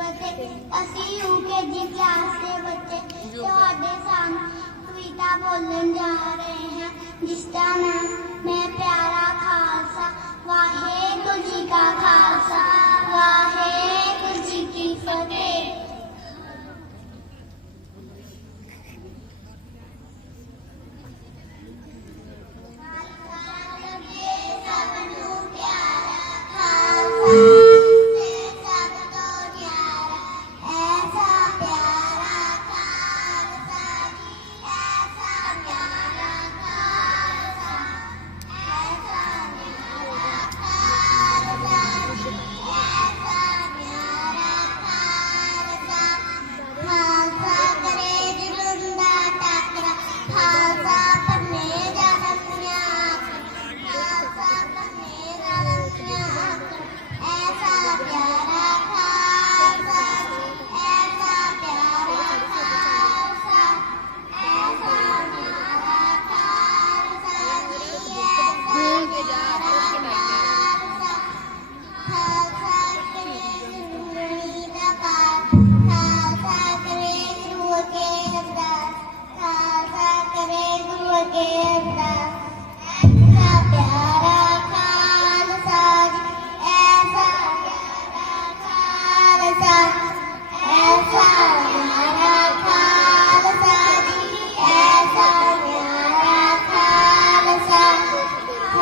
बसे क्लास के बच्चे कविता तो बोलने जा रहे हैं जिस तरह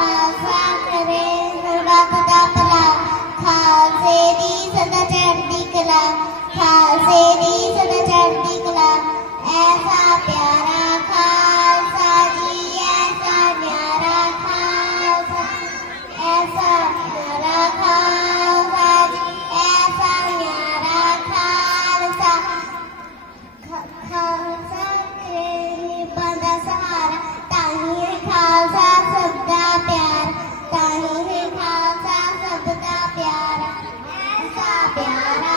ਖਾਲਸਾ ਕਰੇ ਸਰਬੱਤ ਦਾ ਭਲਾ। ਖਾਲਸੇ ਦੀ ਸਦਾ ਚੜ੍ਹਦੀ ਕਲਾ, ਖਾਲਸੇ ਦੀ ਸਦਾ ਚੜ੍ਹਦੀ ਕਲਾ। प्यारा